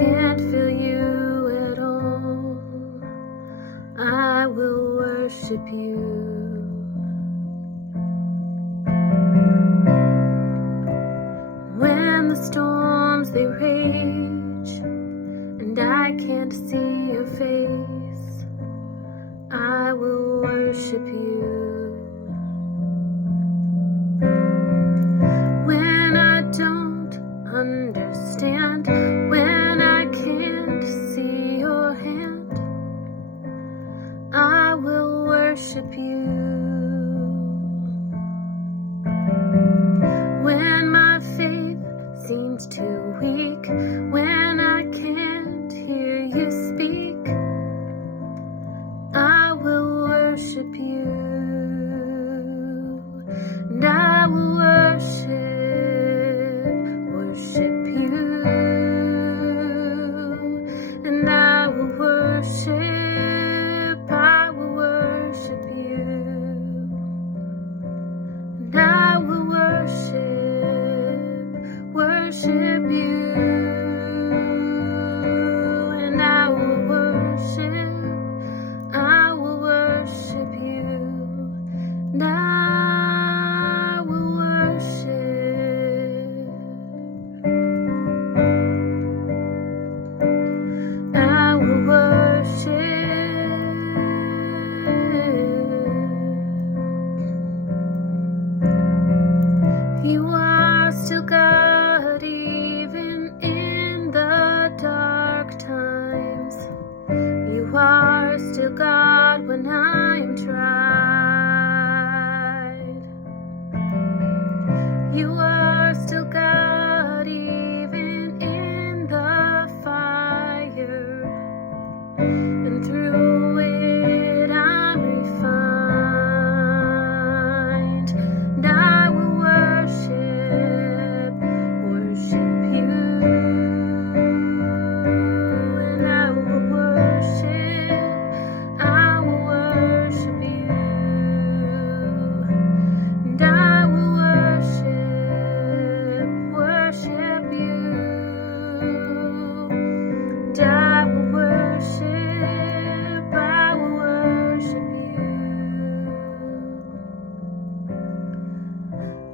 can't feel you at all, I will worship you. When the storms they rage and I can't see your face, I will worship you. When I don't understand, when I can't see your hand, I will worship you. When my faith seems too weak, when I can't hear you speak, I will worship you. And I will worship you. And I will worship you. And I will worship you. And I will worship you. And I will worship. You are still God even in the dark times. You are still God when I'm tried. You are still God even in the fire, and through it I'm refined. And I will worship you. And I will worship you. And I will worship you. And I will worship you.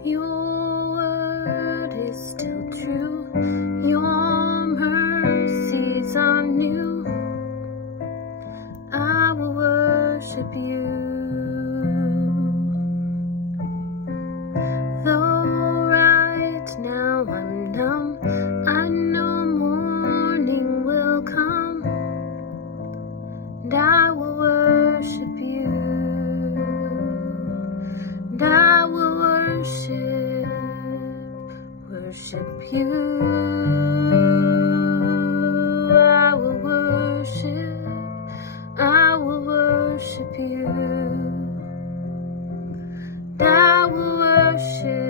Your word is still true. Your mercies are new. I will worship you. Though right now I'm numb, I know morning will come. And I will worship you. And I will worship you. I will worship you. And I will worship